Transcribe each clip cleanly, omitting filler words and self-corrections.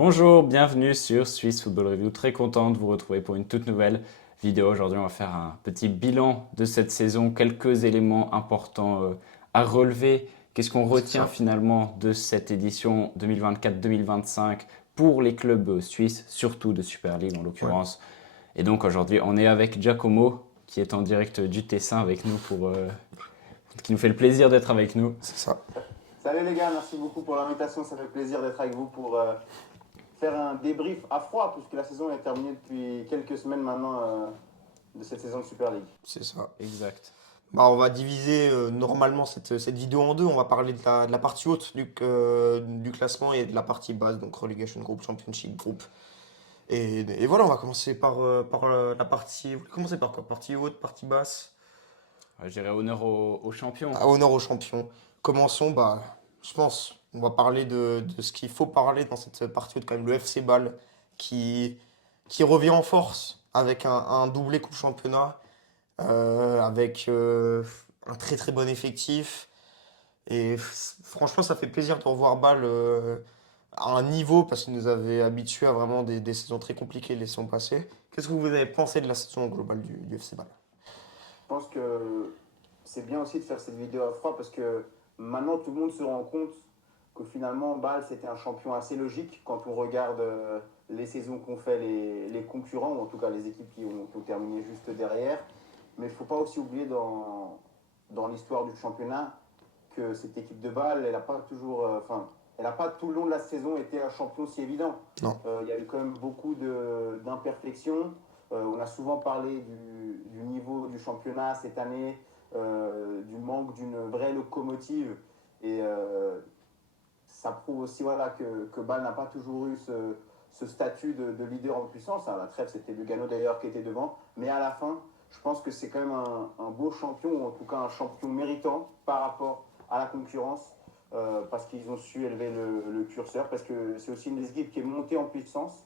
Bonjour, bienvenue sur Swiss Football Review. Très content de vous retrouver pour une toute nouvelle vidéo. Aujourd'hui, on va faire un petit bilan de cette saison, quelques éléments importants à relever. Qu'est-ce qu'on C'est retient ça. finalement de cette édition 2024-2025 pour les clubs suisses, surtout de Super League en Ouais, l'occurrence. Et donc aujourd'hui, on est avec Giacomo qui est en direct du Tessin avec nous qui nous fait le plaisir d'être avec nous. c'est ça. Salut les gars, merci beaucoup pour l'invitation. Ça fait plaisir d'être avec vous pour faire un débrief à froid, puisque la saison est terminée depuis quelques semaines maintenant de cette saison de Super League. C'est ça. Exact. On va diviser normalement cette vidéo en deux. On va parler de la partie haute du classement et de la partie basse, donc Relegation Group, Championship Group. Et voilà, on va commencer par la partie. Vous voulez commencer par quoi? Partie haute, partie basse? Je dirais honneur aux champions. Honneur aux champions. Commençons, je pense, on va parler de ce qu'il faut parler dans cette partie haute, quand même, le FC Bâle qui, qui revient en force avec un doublé Coupe Championnat. Avec un très très bon effectif. Franchement, ça fait plaisir de revoir Bâle à un niveau parce qu'il nous avait habitués à vraiment des saisons très compliquées les saisons passées. Qu'est-ce que vous avez pensé de la saison globale du FC Bâle? Je pense que c'est bien aussi de faire cette vidéo à froid parce que maintenant tout le monde se rend compte que finalement Bâle c'était un champion assez logique quand on regarde les saisons qu'ont fait les concurrents, ou en tout cas les équipes qui ont terminé juste derrière. Mais il ne faut pas aussi oublier dans l'histoire du championnat que cette équipe de Bâle, elle n'a pas toujours, elle n'a pas tout le long de la saison été un champion si évident. Non. Il y a eu quand même beaucoup d'imperfections. On a souvent parlé du niveau du championnat cette année, du manque d'une vraie locomotive. Et ça prouve aussi voilà, que Bâle n'a pas toujours eu ce statut de leader en puissance. À la trêve, c'était Lugano d'ailleurs qui était devant. Mais à la fin, je pense que c'est quand même un beau champion, ou en tout cas un champion méritant par rapport à la concurrence, parce qu'ils ont su élever le curseur, parce que c'est aussi une des équipes qui est montée en puissance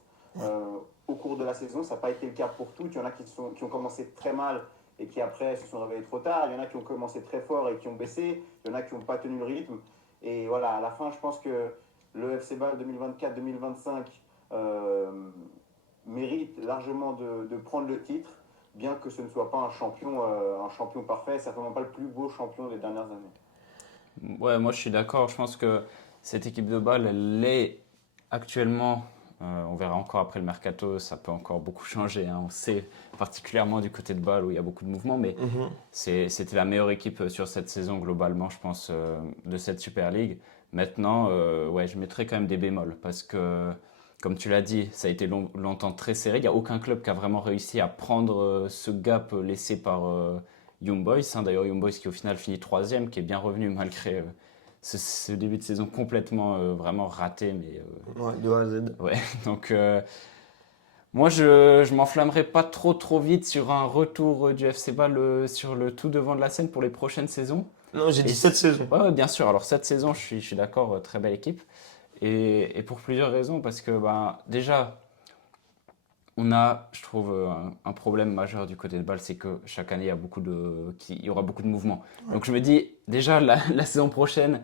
au cours de la saison. Ça n'a pas été le cas pour toutes. Il y en a qui ont commencé très mal et qui après se sont réveillés trop tard. Il y en a qui ont commencé très fort et qui ont baissé. Il y en a qui n'ont pas tenu le rythme. Et voilà, à la fin, je pense que le FC Bâle 2024-2025 euh, mérite largement de prendre le titre, bien que ce ne soit pas un champion parfait, certainement pas le plus beau champion des dernières années. Ouais, moi je suis d'accord. Je pense que cette équipe de Bâle, elle est actuellement, on verra encore après le mercato, ça peut encore beaucoup changer, hein. On sait particulièrement du côté de Bâle où il y a beaucoup de mouvements, mais Mhm. c'était la meilleure équipe sur cette saison globalement, je pense, de cette Super League. Maintenant, ouais, je mettrai quand même des bémols parce que, comme tu l'as dit, ça a été longtemps très serré. Il n'y a aucun club qui a vraiment réussi à prendre ce gap laissé par Young Boys, hein. D'ailleurs, Young Boys qui au final finit troisième, qui est bien revenu malgré ce début de saison complètement vraiment raté. Mais Ouais, de A à Z. ouais, donc moi je m'enflammerai pas trop vite sur un retour du FC Bâle sur le tout devant de la scène pour les prochaines saisons. Non, j'ai Et dit cette saison. ouais, ouais, bien sûr. Alors cette saison, je suis d'accord, très belle équipe. Et pour plusieurs raisons, parce que ben, déjà, on a, je trouve, un problème majeur du côté de Bâle, c'est que chaque année, il y aura beaucoup de mouvements. Ouais. Donc je me dis, déjà, la saison prochaine,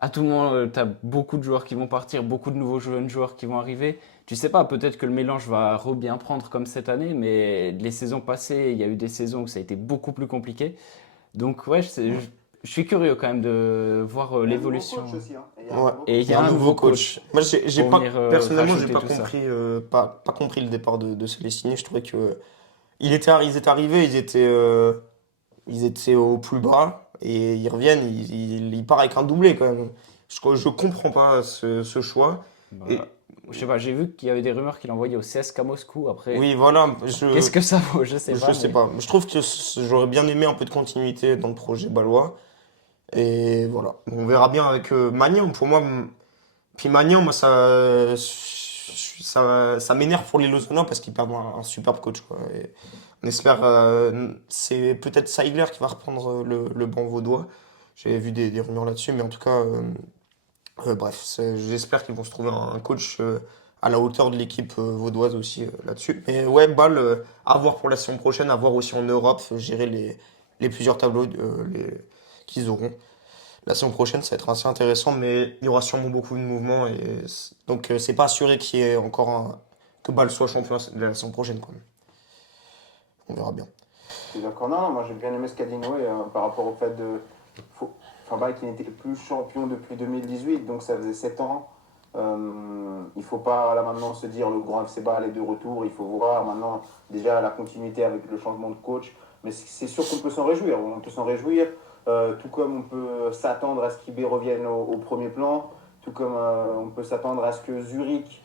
à tout moment, tu as beaucoup de joueurs qui vont partir, beaucoup de nouveaux jeunes joueurs qui vont arriver. Tu sais pas, peut-être que le mélange va bien prendre comme cette année, mais les saisons passées, il y a eu des saisons où ça a été beaucoup plus compliqué. Donc ouais, Ouais. je suis curieux quand même de voir Il y a un nouveau coach l'évolution. aussi, hein. Et il y a un Ouais. nouveau Et coach. il Il y y a a un un nouveau nouveau coach coach. Moi, j'ai pour pas, venir personnellement, j'ai rajouter pas tout ça. compris, pas compris le départ de Célestini. Je trouvais que ils étaient arrivés, ils étaient au plus bas et ils reviennent, ils partent avec un doublé quand même. Je comprends pas ce choix. Bah, Et je sais pas, j'ai vu qu'il y avait des rumeurs qu'il envoyait au CSKA Moscou. Après, oui, voilà, qu'est-ce que ça vaut? Je sais je pas, sais mais pas. Je trouve que j'aurais bien aimé un peu de continuité dans le projet balois. Et voilà. On verra bien avec Magnan. Pour moi, puis Magnan, moi, ça m'énerve pour les Lausannois parce qu'ils perdent un superbe coach, quoi. Et on espère, c'est peut-être Saigler qui va reprendre le banc vaudois. J'avais vu des rumeurs là-dessus, mais en tout cas, bref, j'espère qu'ils vont se trouver un coach à la hauteur de l'équipe vaudoise aussi là-dessus. Mais ouais, Bâle, à voir pour la saison prochaine, à voir aussi en Europe, gérer les plusieurs tableaux qu'ils auront. la saison prochaine, ça va être assez intéressant, mais il y aura sûrement beaucoup de mouvements. Donc, c'est pas assuré qu'il y ait encore que Bâle soit champion la saison prochaine, quoi. On verra bien. Je suis d'accord. Non, non, moi j'ai bien aimé ce qu'a dit Noé par rapport au fait de. Faut, enfin, Bâle qui n'était plus champion depuis 2018, donc ça faisait 7 ans. Il faut pas là maintenant se dire le grand FC Bâle est de retour. Il faut voir maintenant déjà la continuité avec le changement de coach. Mais c'est sûr qu'on peut s'en réjouir. On peut s'en réjouir, tout comme on peut s'attendre à ce qu'IB revienne au premier plan, tout comme on peut s'attendre à ce que Zurich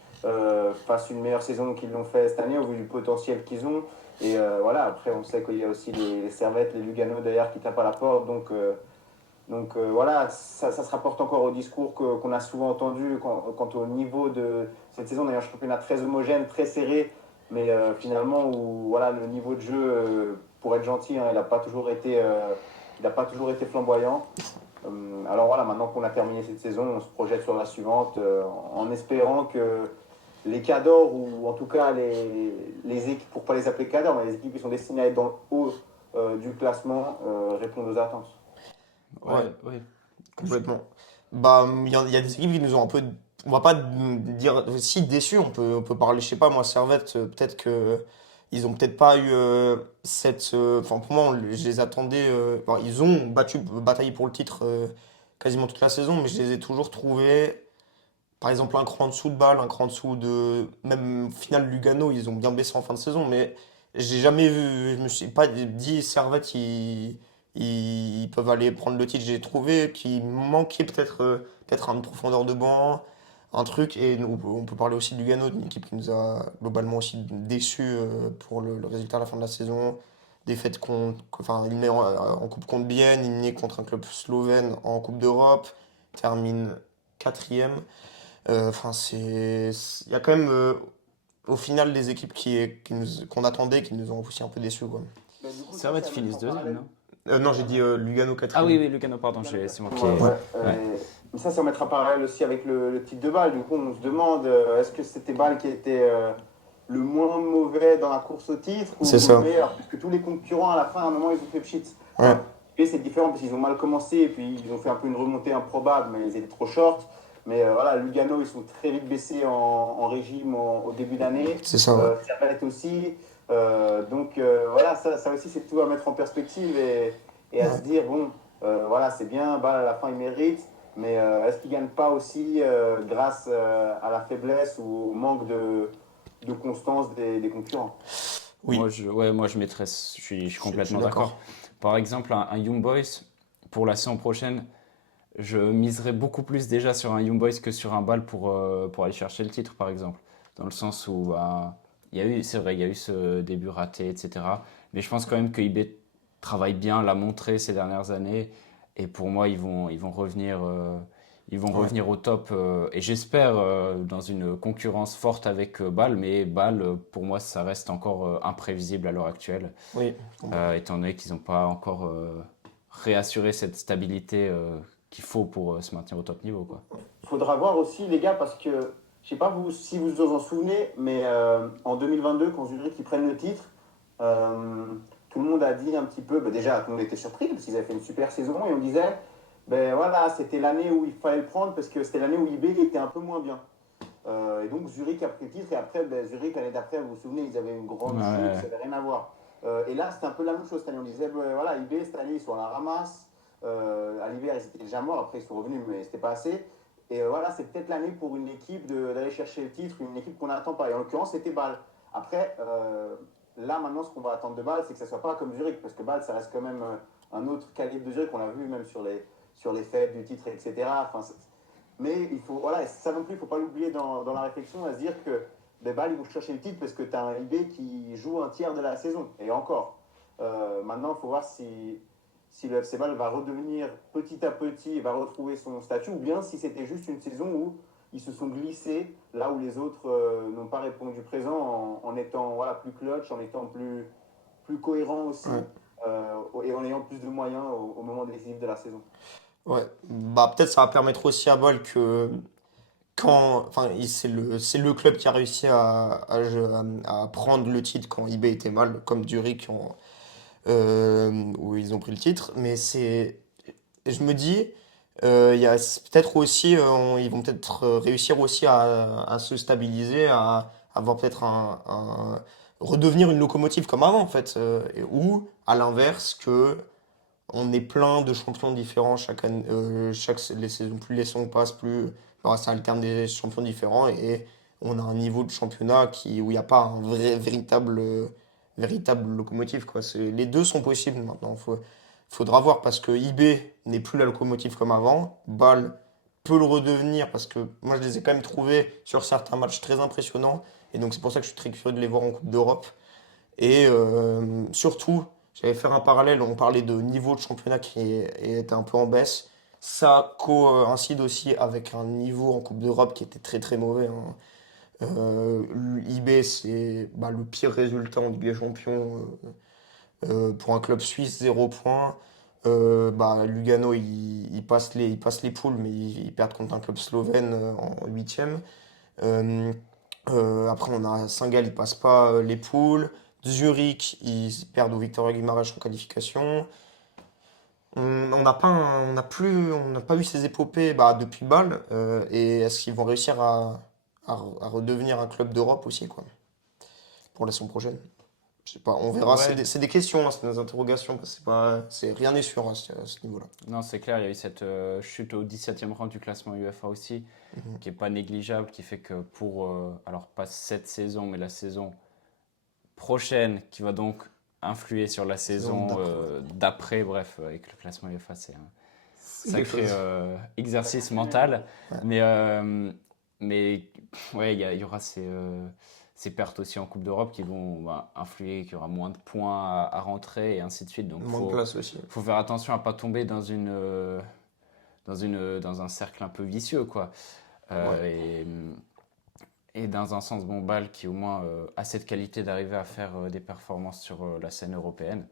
fasse une meilleure saison qu'ils l'ont fait cette année au vu du potentiel qu'ils ont. Et voilà, après on sait qu'il y a aussi les Servette, les Lugano d'ailleurs qui tapent à la porte. Donc voilà, ça se rapporte encore au discours qu'on a souvent entendu quant au niveau de cette saison. D'ailleurs, un championnat très homogène, très serré, mais finalement, où voilà, le niveau de jeu, pour être gentil, hein, il n'a pas toujours été flamboyant. Alors voilà, maintenant qu'on a terminé cette saison, on se projette sur la suivante en espérant que les cadors, ou en tout cas les équipes, pour ne pas les appeler cadors, mais les équipes qui sont destinées à être dans le haut du classement, répondent aux attentes. Ouais, Ouais. complètement. Bah, il y a des équipes qui nous ont un peu, on va pas dire si déçus, on peut parler, je sais pas moi, Servette, peut-être que ils ont peut-être pas eu enfin pour moi, je les attendais, enfin, ils ont bataillé pour le titre quasiment toute la saison, mais je les ai toujours trouvés, par exemple, un cran en dessous de Bâle, un cran en dessous de, même au final Lugano, ils ont bien baissé en fin de saison, mais j'ai jamais vu, je me suis pas dit Servette, ils peuvent aller prendre le titre. J'ai trouvé qu'il manquait peut-être une profondeur de banc, un truc. Et on peut parler aussi de Lugano, une équipe qui nous a globalement aussi déçus pour le résultat à la fin de la saison. Défaite enfin, il met en coupe contre Bienne, il met contre un club slovène en Coupe d'Europe, termine quatrième. Enfin, il y a quand même au final des équipes qu'on attendait qui nous ont aussi un peu déçus, quoi. Mais du coup, ça, Servette c'est à mettre finissent en deuxième, parallèle. non? Non, j'ai dit Lugano Ah oui, quatrième. oui, Lugano, pardon, Lugano c'est moi 4. qui Ouais, ai. ouais. Ouais. Mais ça, c'est à mettre en parallèle aussi avec le titre de Bâle. Du coup, on se demande est-ce que c'était Bâle qui était le moins mauvais dans la course au titre C'est ou le ça. meilleur? Puisque tous les concurrents, à la fin, à un moment, ils ont fait pchit. Ouais, Enfin, et c'est différent parce qu'ils ont mal commencé et puis ils ont fait un peu une remontée improbable, mais ils étaient trop short. Mais voilà, Lugano, ils sont très vite baissés en régime au début d'année. c'est ça, ouais. Servette aussi. Donc voilà, ça aussi, c'est tout à mettre en perspective et à se Ouais. dire, bon, voilà, c'est bien, Bâle à la fin, il mérite, mais est-ce qu'il ne gagne pas aussi grâce à la faiblesse ou au manque de constance des concurrents? Oui, Moi, je mettrais. Je suis je suis complètement d'accord. d'accord. Par exemple, un Young Boys, pour la saison prochaine, je miserais beaucoup plus déjà sur un Young Boys que sur un Ball pour aller chercher le titre, par exemple. Dans le sens où, bah, c'est vrai, il y a eu ce début raté, etc. Mais je pense quand même que IB travaille bien, l'a montré ces dernières années. Et pour moi, ils vont Ouais, revenir au top. Et j'espère dans une concurrence forte avec Bâle. Mais Bâle, pour moi, ça reste encore imprévisible à l'heure actuelle, oui, complètement. étant donné qu'ils n'ont pas encore réassuré cette stabilité qu'il faut pour se maintenir au top niveau, quoi. Il faudra voir aussi, les gars, parce que je sais pas vous, si vous vous en souvenez, mais en 2022, quand Zurich ils prennent le titre, euh, tout le monde a dit un petit peu, bah déjà, tout le monde était surpris parce qu'ils avaient fait une super saison et on disait, ben voilà, c'était l'année où il fallait le prendre parce que c'était l'année où IB était un peu moins bien. Et donc Zurich a pris le titre et après, ben, Zurich, l'année d'après, vous vous souvenez, ils avaient une grande chute, Ouais, ça n'avait rien à voir. Et là, c'était un peu la même chose cette année. On disait, ben, voilà, IB, cette année, ils sont à la ramasse. À l'hiver, ils étaient déjà morts, après, ils sont revenus, mais c'était pas assez. Et voilà, c'est peut-être l'année pour une équipe d'aller chercher le titre, une équipe qu'on n'attend pas. Et en l'occurrence, c'était Bâle. Après, là, maintenant, ce qu'on va attendre de Bâle, c'est que ça ne soit pas comme Zurich, parce que Bâle, ça reste quand même un autre calibre de Zurich, on l'a vu même sur les fêtes du titre, etc. Enfin, mais il faut, voilà, ça non plus, il ne faut pas l'oublier dans la réflexion, à se dire que les Bâle, ils vont chercher le titre parce que tu as un IB qui joue un tiers de la saison, et encore. Maintenant, il faut voir si le FC Bâle va redevenir petit à petit, va retrouver son statut, ou bien si c'était juste une saison où ils se sont glissés là où les autres n'ont pas répondu présent en étant voilà, plus clutch, en étant plus cohérent aussi, Ouais. et en ayant plus de moyens au moment décisif de la saison. Ouais. Bah, peut-être ça va permettre aussi à Bâle que enfin, c'est le club qui a réussi à prendre le titre quand IB était mal, comme Zurich où ils ont pris le titre. Mais je me dis, Il y a peut-être aussi, ils vont peut-être réussir aussi à se stabiliser, à avoir peut-être redevenir une locomotive comme avant en fait, ou à l'inverse que on est plein de champions différents chaque année, les saisons, plus les saisons passent, plus enfin, ça alterne des champions différents et on a un niveau de championnat où il n'y a pas un véritable locomotive quoi. Les deux sont possibles maintenant. Faudra voir parce que IB n'est plus la locomotive comme avant. Bâle peut le redevenir parce que moi je les ai quand même trouvés sur certains matchs très impressionnants et donc c'est pour ça que je suis très curieux de les voir en Coupe d'Europe. Et surtout, j'allais faire un parallèle, on parlait de niveau de championnat était un peu en baisse. Ça coïncide aussi avec un niveau en Coupe d'Europe qui était très très mauvais, hein. l'IB, c'est le pire résultat en Ligue des Champions pour un club suisse, 0 points. Lugano, ils passent les poules, mais ils perdent contre un club slovène en huitième. Euh, Après, on a Saint-Gall, ils passent pas les poules. Zurich, ils perdent au Victoria Guimaraes en qualification. On n'a pas eu ces épopées depuis Bâle. Et est-ce qu'ils vont réussir à redevenir un club d'Europe aussi, quoi, pour la saison prochaine? Je sais pas, on verra. Ouais, C'est des questions, hein, c'est des interrogations. Parce que rien n'est sûr à ce niveau-là. non, c'est clair, il y a eu cette chute au 17e rang du classement UEFA aussi, Mhm. qui est pas négligeable, qui fait que pour, alors pas cette saison, mais la saison prochaine, qui va donc influer sur la Saison saison d'après, ouais. d'après, bref, avec le classement UEFA, c'est un C'est quelque sacré chose. exercice mental. Ouais. Mais, mais ouais, il y aura ces pertes aussi en Coupe d'Europe qui vont influer, qu'il y aura moins de points à rentrer et ainsi de suite. Donc Moins de place aussi. faut faire attention à pas tomber dans un cercle un peu vicieux, quoi. Ouais. Euh, et dans un sens, bon, Bâle qui au moins a cette qualité d'arriver à faire des performances sur la scène européenne.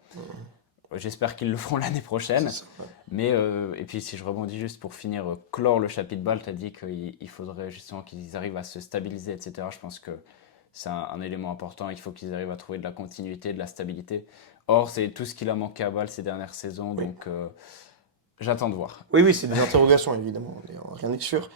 J'espère qu'ils le feront l'année C'est prochaine. ça. Ouais. Mais, et puis si je rebondis juste pour finir, clore le chapitre Bâle, tu as dit qu'il faudrait justement qu'ils arrivent à se stabiliser, etc. Je pense que c'est un élément important. Il faut qu'ils arrivent à trouver de la continuité, de la stabilité. Or, c'est tout ce qu'il a manqué à Bâle ces dernières saisons. Oui. Donc, j'attends de voir. Oui, oui, c'est des interrogations, évidemment. Rien n'est sûr.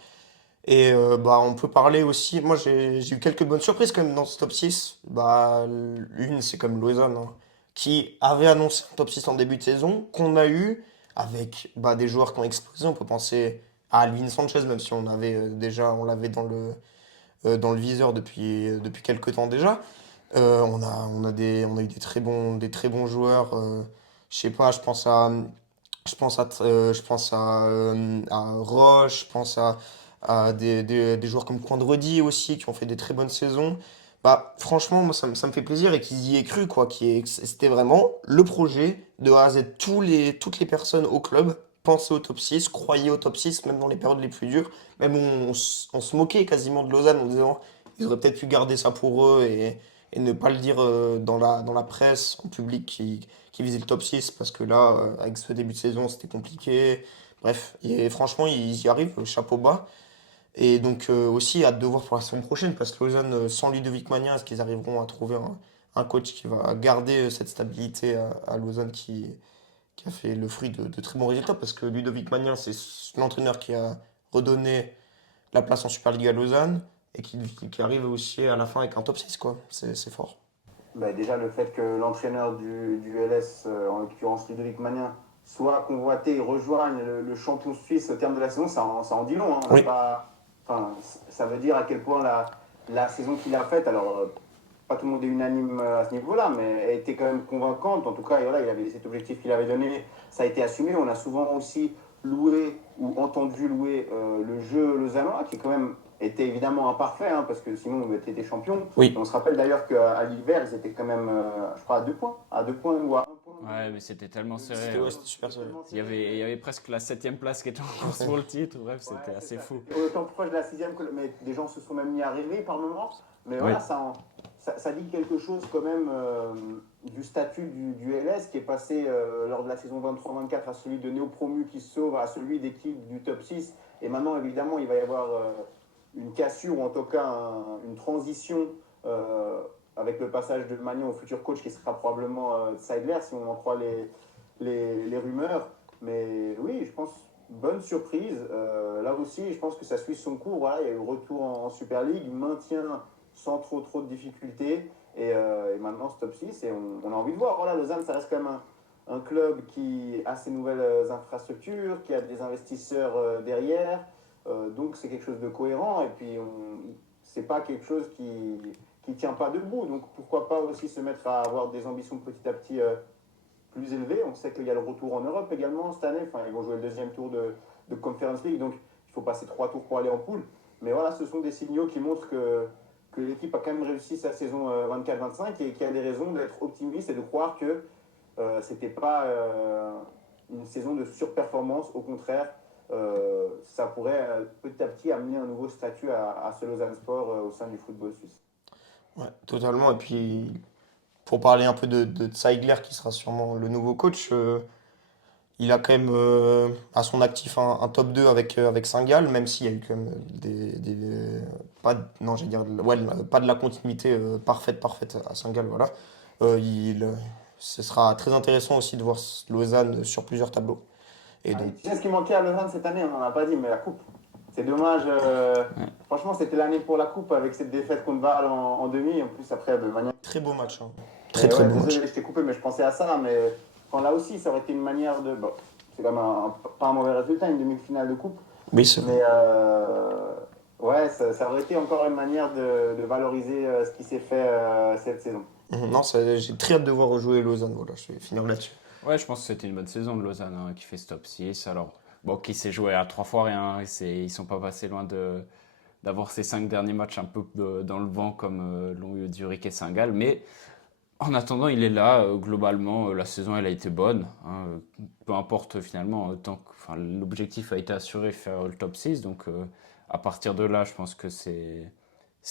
Et on peut parler aussi. Moi, j'ai eu quelques bonnes surprises quand même dans ce top 6. Une, c'est comme Lausanne, hein, qui avait annoncé un top 6 en début de saison, qu'on a eu avec des joueurs qui ont explosé. On peut penser à Alvin Sanchez, même si on l'avait dans le viseur depuis quelques temps déjà. On a eu des très bons joueurs. Je sais pas, je pense à Roche, je pense à des joueurs comme Quandredi aussi qui ont fait des très bonnes saisons. Franchement, moi, ça me fait plaisir et qu'ils y aient cru, quoi. C'était vraiment le projet de A à Z. Toutes les personnes au club pensaient au top 6, croyaient au top 6 même dans les périodes les plus dures. Même on se moquait quasiment de Lausanne en disant ils auraient peut-être pu garder ça pour eux et ne pas le dire dans la presse, en public, qui visait le top 6 parce que là, avec ce début de saison, c'était compliqué. Bref, et franchement, ils y arrivent, chapeau bas. Et donc aussi, hâte de voir pour la saison prochaine parce que Lausanne, sans Ludovic Magnin, est-ce qu'ils arriveront à trouver un coach qui va garder cette stabilité à Lausanne qui a fait le fruit de très bons résultats parce que Ludovic Magnin, c'est l'entraîneur qui a redonné la place en Super League à Lausanne et qui arrive aussi à la fin avec un top 6 quoi. C'est fort. Déjà, le fait que l'entraîneur du LS, en l'occurrence Ludovic Magnin, soit convoité et rejoigne le champion suisse au terme de la saison, ça en dit long, hein. On n'a Oui, pas, enfin, ça veut dire à quel point la saison qu'il a faite, alors pas tout le monde est unanime à ce niveau-là, mais elle était quand même convaincante. En tout cas, et voilà, il avait cet objectif qu'il avait donné, ça a été assumé. On a souvent aussi loué ou entendu louer le jeu lausannois, qui quand même était évidemment imparfait, hein, parce que sinon on était des champions. Et oui. on se rappelle d'ailleurs qu'à l'hiver, ils étaient quand même, je crois, à 2 points ou à 1 point. Ouais, mais c'était tellement serré, C'était hein. ouais, c'était super serré. Il y avait presque la septième place qui était en course pour le titre. Bref, Ouais, c'était c'est assez ça. fou. C'était autant proche de la sixième, mais des gens se sont même mis à rêver par moments. Mais Oui. voilà, ça dit quelque chose quand même du statut du LS qui est passé lors de la saison 23-24 à celui de néo-promu qui se sauve, à celui d'équipe du top 6. Et maintenant, évidemment, il va y avoir une cassure ou en tout cas une transition avec le passage de Magnan au futur coach qui sera probablement Seidler, si on en croit les rumeurs. Mais oui, je pense bonne surprise. Là aussi, je pense que ça suit son cours. Voilà, il y a eu le retour en Super League, maintien sans trop de difficultés. Et maintenant, ce top 6. Et on a envie de voir. Voilà, Lausanne, ça reste quand même un club qui a ses nouvelles infrastructures, qui a des investisseurs derrière. Donc, c'est quelque chose de cohérent. Et puis, c'est pas quelque chose qui tient pas debout. Donc, pourquoi pas aussi se mettre à avoir des ambitions petit à petit plus élevé. On sait qu'il y a le retour en Europe également cette année. Enfin, ils vont jouer le deuxième tour de Conference League, donc il faut passer 3 tours pour aller en poule. Mais voilà, ce sont des signaux qui montrent que l'équipe a quand même réussi sa saison 24-25 et qu'il y a des raisons d'être optimiste et de croire que c'était pas une saison de surperformance. Au contraire, ça pourrait petit à petit amener un nouveau statut à ce Lausanne Sport au sein du football suisse. Ouais, totalement. Et puis, pour parler un peu de Zeigler, qui sera sûrement le nouveau coach, il a quand même à son actif un top 2 avec Saint-Gall, même s'il y a eu quand même pas, non, j'allais dire, ouais, pas de la continuité parfaite à Saint-Gall, voilà. Ce sera très intéressant aussi de voir Lausanne sur plusieurs tableaux. Et Ah, et donc, tu sais ce qui manquait à Lausanne cette année, on n'en a pas dit, mais la coupe. C'est dommage. Ouais. Franchement, c'était l'année pour la coupe avec cette défaite contre Bâle en demi. En plus, après, de manière. très beau match, hein. Très Mais très ouais, beau match. désolé, je t'ai coupé, mais je pensais à ça. Mais quand là aussi, ça aurait été une manière de. Bon, c'est quand même pas un mauvais résultat, une demi-finale de coupe. Oui, c'est vrai. Mais ouais, ça aurait été encore une manière de valoriser ce qui s'est fait cette saison. Non, j'ai très hâte de voir rejouer Lausanne, voilà, je vais finir là-dessus. Ouais, je pense que c'était une bonne saison de Lausanne hein, qui fait ce top 6. Alors, bon, qui s'est joué à 3 fois rien. Ils sont pas passés loin d'avoir ces 5 derniers matchs un peu dans le vent comme l'ont eu Zurich et Saint-Gall. Mais en attendant, il est là. Globalement, la saison, elle a été bonne. Hein, peu importe finalement, enfin, l'objectif a été assuré, faire le top 6. Donc, à partir de là, je pense que c'est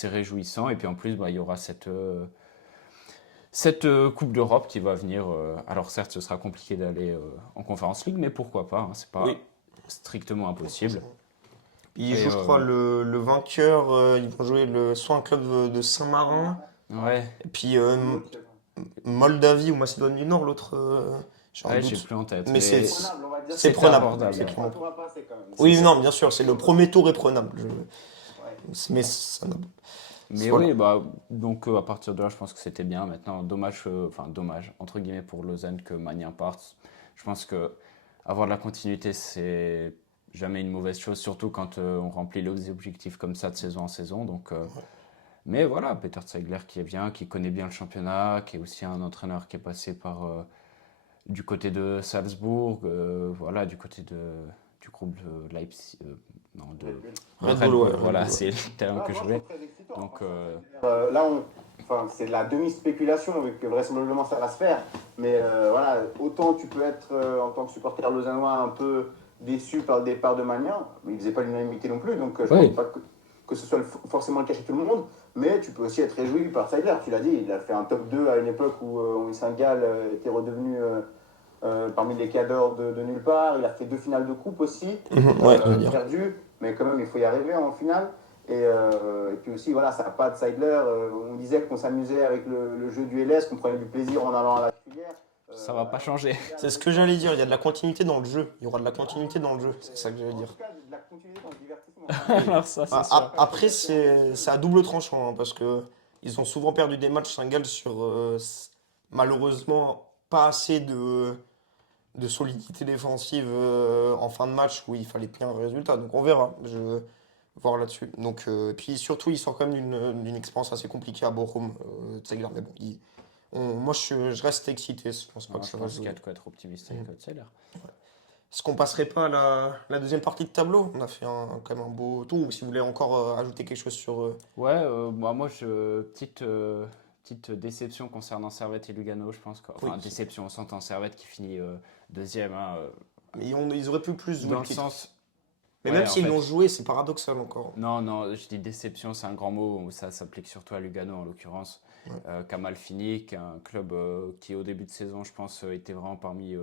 réjouissant. Et puis en plus, bah, il y aura cette Coupe d'Europe qui va venir. Alors certes, ce sera compliqué d'aller en Conference League, mais pourquoi pas, hein, c'est pas Oui, strictement impossible. ils Et jouent, je crois, le vainqueur, ils vont jouer soit un club de Saint-Marin, ouais, et puis L'autre, Moldavie ou Macédoine du Nord, l'autre, j'ai un ouais, j'ai doute. plus en tête, Mais mais prenable, on va dire c'est c'était que prenable, abordable. c'est Ouais. trois clairement. tours à passer quand même. C'est Oui, ça. non, bien sûr, c'est le premier tour est prenable. Ouais. Mais ça n'a- Mais voilà. oui, bah donc à partir de là, je pense que c'était bien. Maintenant, dommage, enfin dommage entre guillemets pour Lausanne que Magnin parte. Je pense que avoir de la continuité, c'est jamais une mauvaise chose, surtout quand on remplit les objectifs comme ça de saison en saison. Donc mais voilà, Peter Zeigler qui est bien, qui connaît bien le championnat, qui est aussi un entraîneur qui est passé par du côté de Salzbourg, voilà, du groupe de Leipzig, non, Red Bull. de Red Red Bull, ouais, Bull, Red voilà, Bull, ouais. c'est le terme Ah, que je moi, je voulais. trouve très excitant. Donc, Franchement, là, enfin, c'est de la demi-spéculation, vu que vraisemblablement ça va se faire. Mais voilà, autant tu peux être, en tant que supporter lausannois, un peu déçu par le départ de Magnin, mais il faisait pas l'unanimité non plus, donc je pense oui, pas que ce soit forcément le cas chez tout le monde. Mais tu peux aussi être réjoui par Seidler. Tu l'as dit, il a fait un top 2 à une époque où Saint-Gall était redevenu parmi les cadors de nulle part. Il a fait 2 finales de coupe aussi, Ouais, je veux dire. perdu, mais quand même il faut y arriver en finale. Et puis aussi, voilà, ça n'a pas de Seidler. On disait qu'on s'amusait avec le jeu du LS, qu'on prenait du plaisir en allant à la cuillère. ça va pas changer. C'est ce que j'allais dire, il y a de la continuité dans le jeu. Il y aura de la continuité dans le jeu, c'est ça que j'allais En dire. tout cas, de la continuité dans le divertissement. Alors ça, c'est sûr. Après, c'est à double tranchant, hein, parce que ils ont souvent perdu des matchs Saint-Gall sur malheureusement pas assez de solidité défensive en fin de match où il fallait tenir un résultat. Donc on verra. Je vais voir là-dessus. Donc, puis surtout, il sort quand même d'une expérience assez compliquée à Bochum, Ziegler. Mais bon, moi je reste excité. Je pense pas Non, que je ça va pense se qu'il y a jouer. de quoi être optimiste avec Zeller. Est-ce qu'on passerait pas à la deuxième partie de tableau? On a fait quand même un beau tour. Ou si vous voulez encore ajouter quelque chose sur. Ouais, petite déception concernant Servette et Lugano, je pense. Oui. Enfin, déception, on s'entend Servette qui finit deuxième, hein, Mais ils auraient pu plus jouer dans le le titre. sens. Mais Ouais, même en s'ils l'ont fait. joué, c'est paradoxal encore. Non, non, je dis déception, c'est un grand mot. Ça s'applique surtout à Lugano en l'occurrence. Ouais. Kamal Fini, qui est un club qui au début de saison, je pense, était vraiment parmi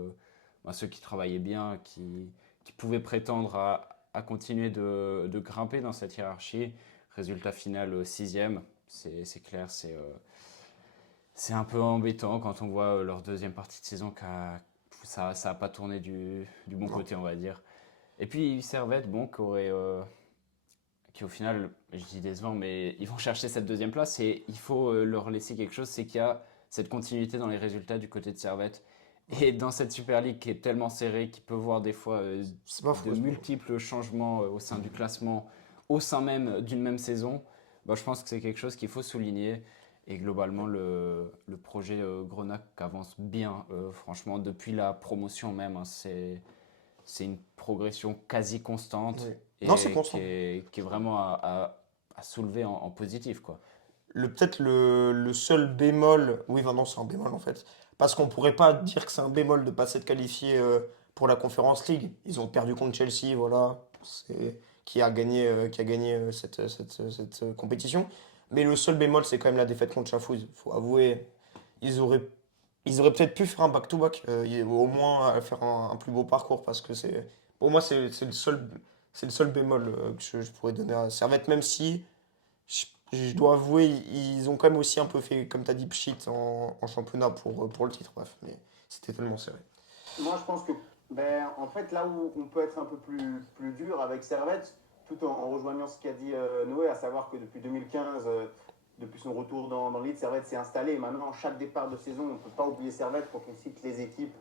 ceux qui travaillaient bien, qui pouvaient prétendre à continuer de grimper dans cette hiérarchie. Résultat final, sixième. C'est clair, c'est un peu embêtant quand on voit leur deuxième partie de saison ça a pas tourné du bon Non. côté, on va dire. Et puis Servette, bon, qui au final, je dis décevant, mais ils vont chercher cette deuxième place et il faut leur laisser quelque chose, c'est qu'il y a cette continuité dans les résultats du côté de Servette. Et dans cette Super League qui est tellement serrée, qui peut voir des fois C'est pas de faux. multiples changements au sein du classement, au sein même d'une même saison, bah, je pense que c'est quelque chose qu'il faut souligner. Et globalement, le projet Grenac avance bien, franchement, depuis la promotion même, hein, c'est une progression quasi constante Oui. Non, c'est et constant. qui est vraiment à soulever en positif, quoi. Peut-être le seul bémol, oui, enfin non, c'est un bémol en fait, parce qu'on pourrait pas dire que c'est un bémol de pas s'être qualifié pour la Conference League. Ils ont perdu contre Chelsea, voilà, qui a gagné cette compétition. Mais le seul bémol, c'est quand même la défaite contre Chafouz. Faut avouer, ils auraient, ils auraient peut-être pu faire un back-to-back, au moins faire un plus beau parcours, parce que pour moi, c'est le seul bémol que je pourrais donner à Servette, même si je, je dois avouer, ils ont quand même aussi un peu fait, comme tu as dit, pchit en championnat pour le titre. Bref, mais c'était tellement serré. Moi, je pense que, ben, en fait, là où on peut être un peu plus dur avec Servette, tout en rejoignant ce qu'a dit Noé, à savoir que depuis 2015, depuis son retour dans l'élite, Servette s'est installé. Et maintenant, chaque départ de saison, on ne peut pas oublier Servette quand on cite les équipes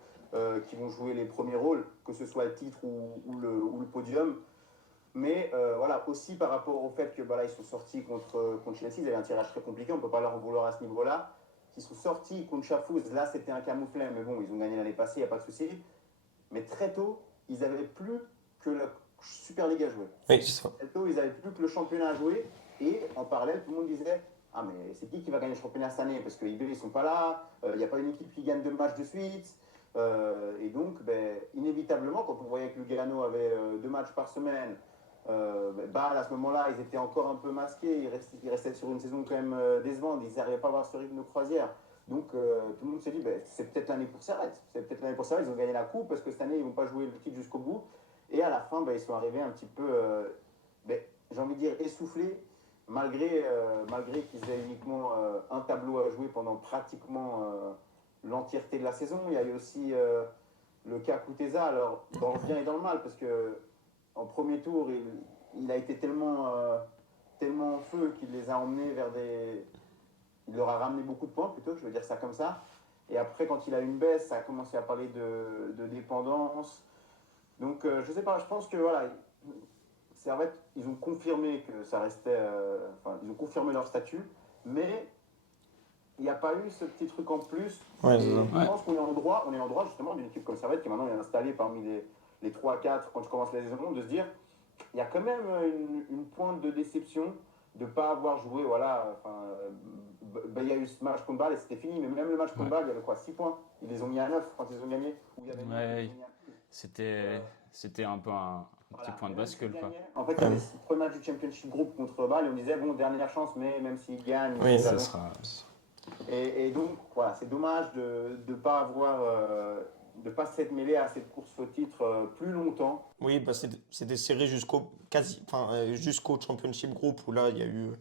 qui vont jouer les premiers rôles, que ce soit le titre ou le podium. Mais voilà, aussi par rapport au fait que bah, là, ils sont sortis contre Chelsea, ils avaient un tirage très compliqué, on ne peut pas leur en vouloir à ce niveau-là. Ils sont sortis contre Chafouz, là c'était un camouflet, mais bon, ils ont gagné l'année passée, il n'y a pas de souci. Mais très tôt, ils n'avaient plus que la Super League à jouer. Oui, c'est ça. Très tôt, ils n'avaient plus que le championnat à jouer. Et en parallèle, tout le monde disait ah, mais c'est qui va gagner le championnat cette année? Parce que IB, ils ne sont pas là, il n'y a pas une équipe qui gagne 2 matchs de suite. Et donc, ben, inévitablement, quand on voyait que Lugano avait 2 matchs par semaine, bah, à ce moment-là, ils étaient encore un peu masqués. Ils restaient sur une saison quand même décevante. Ils n'arrivaient pas à avoir ce rythme de croisière. Donc, tout le monde s'est dit, ben, c'est peut-être l'année pour Servette. C'est peut-être l'année pour Servette. Ils ont gagné la coupe parce que cette année, ils ne vont pas jouer le titre jusqu'au bout. Et à la fin, ben, ils sont arrivés un petit peu, ben, j'ai envie de dire, essoufflés, malgré qu'ils aient uniquement un tableau à jouer pendant pratiquement l'entièreté de la saison. Il y a eu aussi le cas Kuteza, alors dans le bien et dans le mal, parce que en premier tour, il a été tellement en feu qu'il les a emmenés vers des. Il leur a ramené beaucoup de points, plutôt, je veux dire ça comme ça. Et après, quand il a eu une baisse, ça a commencé à parler de dépendance. Donc, je sais pas, je pense que voilà, Servette, ils ont confirmé que ça restait. Enfin, ils ont confirmé leur statut, mais il n'y a pas eu ce petit truc en plus. Ouais, c'est Et ça. je Ouais, pense qu'on est en droit justement d'une équipe comme Servette qui maintenant est installée parmi les 3-4 quand je commence la saison, de se dire il y a quand même une pointe de déception de ne pas avoir joué. Voilà, enfin, il y a eu ce match contre Bâle et c'était fini, mais même le match contre ouais. Bâle, il y avait quoi 6 points. Ils les ont mis à 9 quand ils ont gagné. Ou il y avait 9, ils les Ouais, ont mis à 10. c'était, Euh, c'était un peu un petit voilà. point Et de même s'ils bascule, quoi. gagnaient, en fait, il y avait ce premier match du Championship Group contre Bâle et on disait bon, dernière chance, mais même s'ils gagnent, Oui, ils Ça sont sera. et donc, voilà, c'est dommage de ne pas avoir, de pas s'être mêlé à cette course au titre plus longtemps. oui, bah c'était serré jusqu'au Championship Group où là il y a eu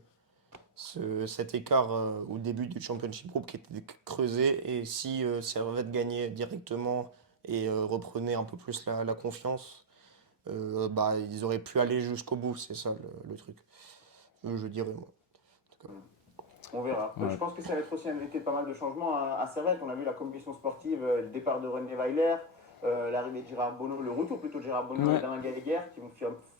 cet écart au début du Championship Group qui était creusé et si Servette gagnait directement et reprenait un peu plus la confiance, bah ils auraient pu aller jusqu'au bout, c'est ça le truc. Je dirais moi. En tout cas. On verra. Je Ouais. pense que ça va être aussi un été de pas mal de changements à Servette. On a vu la commission sportive, le départ de René Weiler, l'arrivée de Gérard Bonneau, le retour plutôt de Gérard Bonneau et Ouais. d'Alain Gallagher qui vont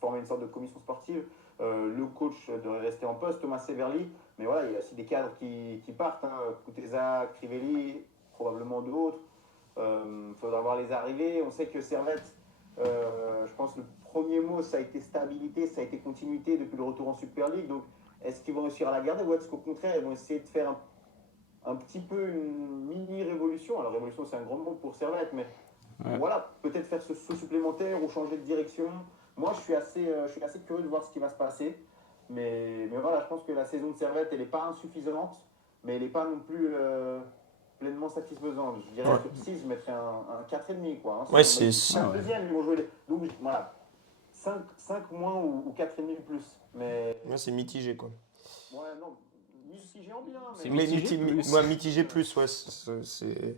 former une sorte de commission sportive. Le coach devrait rester en poste, Thomas Severly. Mais voilà, il y a aussi des cadres qui partent. Hein. Kuteza, Crivelli, probablement d'autres. Il faudra voir les arrivées. On sait que Servette, je pense que le premier mot, ça a été stabilité, ça a été continuité depuis le retour en Super League. Donc, est-ce qu'ils vont réussir à la garder ou est-ce qu'au contraire, ils vont essayer de faire un petit peu une mini-révolution? Alors, révolution, c'est un grand mot pour Servette, mais Ouais. voilà, peut-être faire ce saut supplémentaire ou changer de direction. Moi, je suis assez curieux de voir ce qui va se passer. Mais voilà, je pense que la saison de Servette, elle n'est pas insuffisante, mais elle n'est pas non plus pleinement satisfaisante. Je dirais Ouais, sur 6, je mettrais un 4,5, quoi. Hein, ouais bah, ils Ah sont ouais. deuxième, ils vont jouer donc voilà, 5 moins ou 4,5 plus. Mais ouais, c'est mitigé quoi. ouais, non, mitigé en bien, C'est mais Mais mitigé plus. ouais, mitigé il plus, ouais,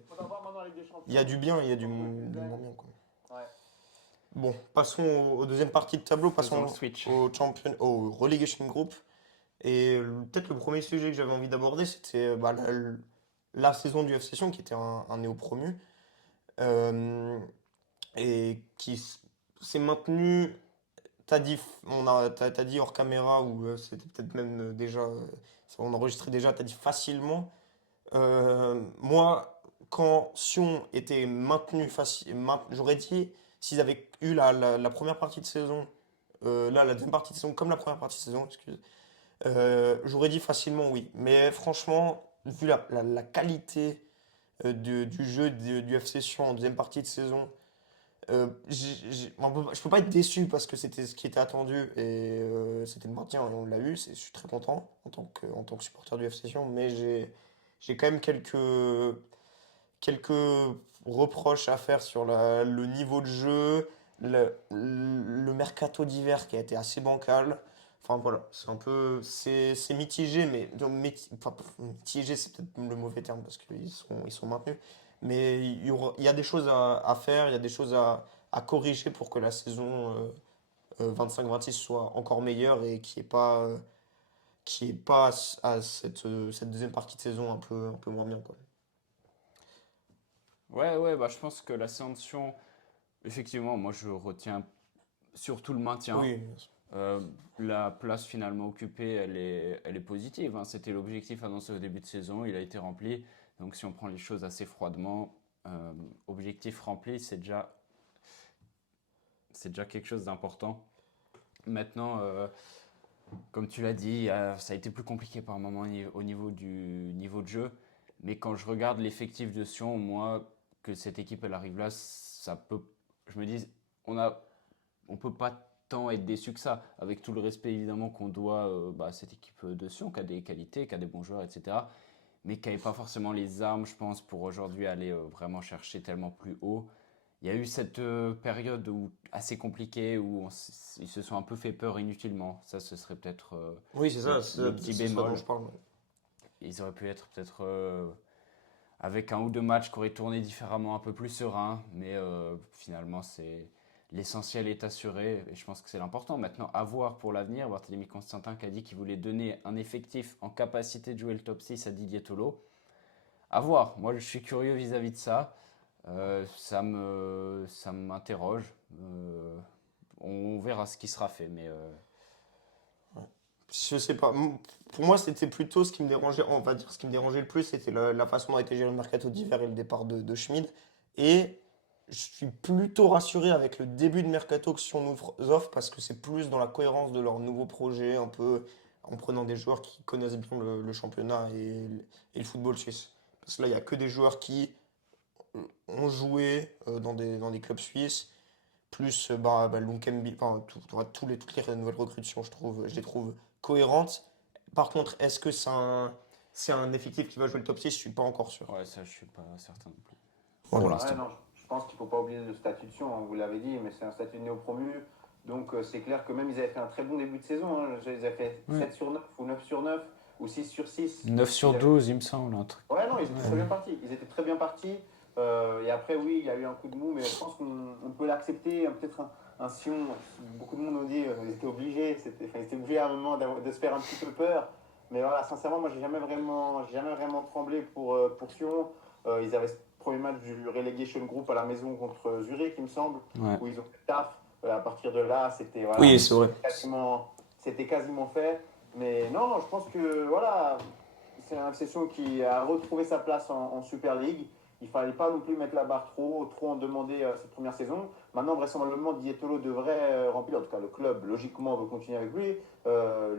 faudra voir maintenant avec des il y a champions. du bien, il y a Champions du plus moins bien quoi. ouais. Bon, passons aux deuxième partie de tableau, Faisons le passons switch. au relegation group. Et peut-être le premier sujet que j'avais envie d'aborder, c'était la saison du FC Sion, qui était un néo-promu, euh, et s'est maintenu. T'as dit hors caméra, ou c'était peut-être même déjà, on enregistrait déjà, t'as dit facilement. Moi, quand Sion était maintenu j'aurais dit, s'ils avaient eu la première partie de saison, la deuxième partie de saison, comme la première partie de saison, excuse, j'aurais dit facilement oui. Mais franchement, vu la qualité du jeu du FC Sion en deuxième partie de saison, je peux pas être déçu parce que c'était ce qui était attendu et c'était le maintien et on l'a eu. Je suis très content en tant que supporter du FC Sion, mais j'ai quand même quelques reproches à faire sur le niveau de jeu, le mercato d'hiver qui a été assez bancal. Enfin voilà, c'est mitigé, mais enfin, mitigé c'est peut-être le mauvais terme parce qu'ils sont maintenus. Mais il y a des choses à faire, il y a des choses à corriger pour que la saison 25-26 soit encore meilleure et qu'il n'y ait pas à cette deuxième partie de saison un peu moins bien, quoi. Ouais, ouais, bah, je pense que l'ascension, effectivement, moi je retiens surtout le maintien. Oui, bien sûr. Euh, la place finalement occupée, elle est positive, hein. C'était l'objectif annoncé au début de saison, il a été rempli. Donc si on prend les choses assez froidement, objectif rempli, c'est déjà quelque chose d'important. Maintenant, comme tu l'as dit, ça a été plus compliqué par moment au niveau du niveau de jeu. Mais quand je regarde l'effectif de Sion, moi, que cette équipe elle arrive là, ça peut. Je me dis, on peut pas tant être déçu que ça, avec tout le respect évidemment qu'on doit à cette équipe de Sion, qui a des qualités, qui a des bons joueurs, etc. Mais qui n'avait pas forcément les armes, je pense, pour aujourd'hui aller vraiment chercher tellement plus haut. Il y a eu cette période assez compliquée où ils se sont un peu fait peur inutilement. Ça, ce serait peut-être Oui, c'est ça, le petit c'est ça dont je bémol. parle. Ils auraient pu être peut-être avec un ou deux matchs qui auraient tourné différemment, un peu plus serein. Mais finalement, l'essentiel est assuré et je pense que c'est l'important. Maintenant, à voir pour l'avenir. Barthélémy Constantin qui a dit qu'il voulait donner un effectif en capacité de jouer le top 6 à Didier Tolo. À voir. Moi, je suis curieux vis-à-vis de ça. Ça m'interroge. On verra ce qui sera fait, mais Je sais pas. Pour moi, c'était plutôt ce qui me dérangeait, on va dire, ce qui me dérangeait le plus, c'était la façon dont a été géré le mercato d'hiver et le départ de Schmid. Et je suis plutôt rassuré avec le début de mercato que si on nous offre parce que c'est plus dans la cohérence de leur nouveau projet, un peu en prenant des joueurs qui connaissent bien le championnat et le football suisse. Parce que là, il n'y a que des joueurs qui ont joué dans des clubs suisses plus Lunkembi, enfin, toutes les nouvelles recrutements, je les trouve cohérentes. Par contre, est-ce que c'est un effectif qui va jouer le top 6? Je suis pas encore sûr. ouais, ça, je suis pas certain non plus. Pour Voilà. Ouais, l'instant. non, je pense qu'il ne faut pas oublier le statut de Sion, hein, vous l'avez dit, mais c'est un statut de néo-promu. Donc c'est clair que même ils avaient fait un très bon début de saison, hein. Ils avaient fait Ouais. 7 sur 9 ou 9 sur 9 ou 6 sur 6. 9 sur 12, il me semble, un truc. Ouais, non, ils étaient très Ouais. bien partis. Ils étaient très bien partis. Et après, oui, il y a eu un coup de mou, mais je pense qu'on peut l'accepter. Peut-être un Sion, beaucoup de monde ont dit ils étaient obligés. Ils étaient obligés à un moment de se faire un petit peu peur. Mais voilà, sincèrement, moi, j'ai jamais vraiment tremblé pour Sion. Ils avaient ce premier match du relegation group à la maison contre Zurich, il me semble, Ouais. où ils ont fait le taf. À partir de là, c'était Oui, voilà, c'est vrai. c'était quasiment fait. Mais non, je pense que voilà, c'est une session qui a retrouvé sa place en Super League. Il ne fallait pas non plus mettre la barre trop en demander cette première saison. Maintenant, vraisemblablement, Dietolo devrait remplir, en tout cas le club, logiquement, veut continuer avec lui.